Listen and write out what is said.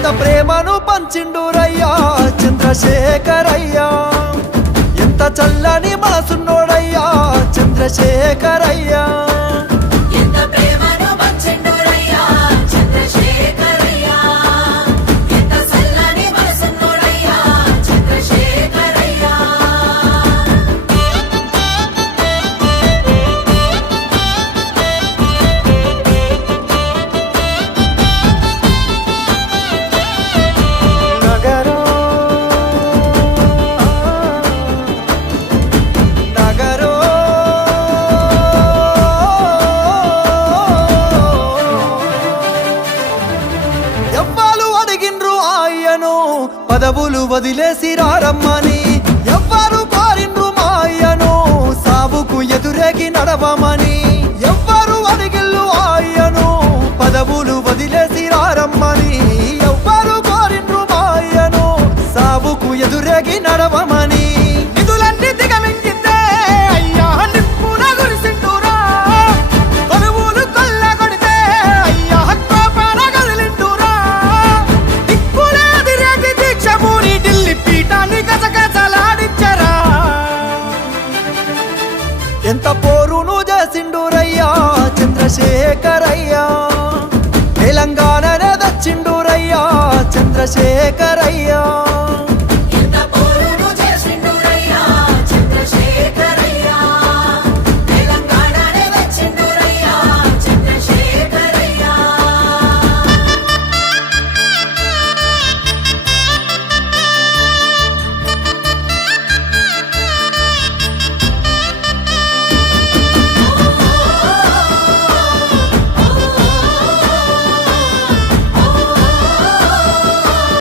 ఎంత ప్రేమను పంచిండురయ్యా చంద్రశేఖరయ్యా, ఎంత చల్లని మనసున్నోడయ్యా చంద్రశేఖరయ్యా. పదవులు వదిలేసి రారమ్మని ఎవ్వరు కోరిండ్రు మాయను, సావుకు ఎదురేగి నడవమని ఎవ్వరు అడిగిల్లు ఆయను. పదవులు వదిలేసి రారమ్మని ఎవ్వరు కోరిండ్రు మాయను, సావుకు ఎదురేగి నడవమని. నిధులన్నీ దిగమింగిందే అయ్యా నిప్పుల గురిసిండురా, కొలువులు కొల్లగొడితే అయ్యా కోపాన కదిలిండురా. ఎంత పోరును చేసిండురయ్యా చంద్రశేఖరయ్యా, తెలంగాణనే దచ్చిండురయ్యా చంద్రశేఖరయ్యా.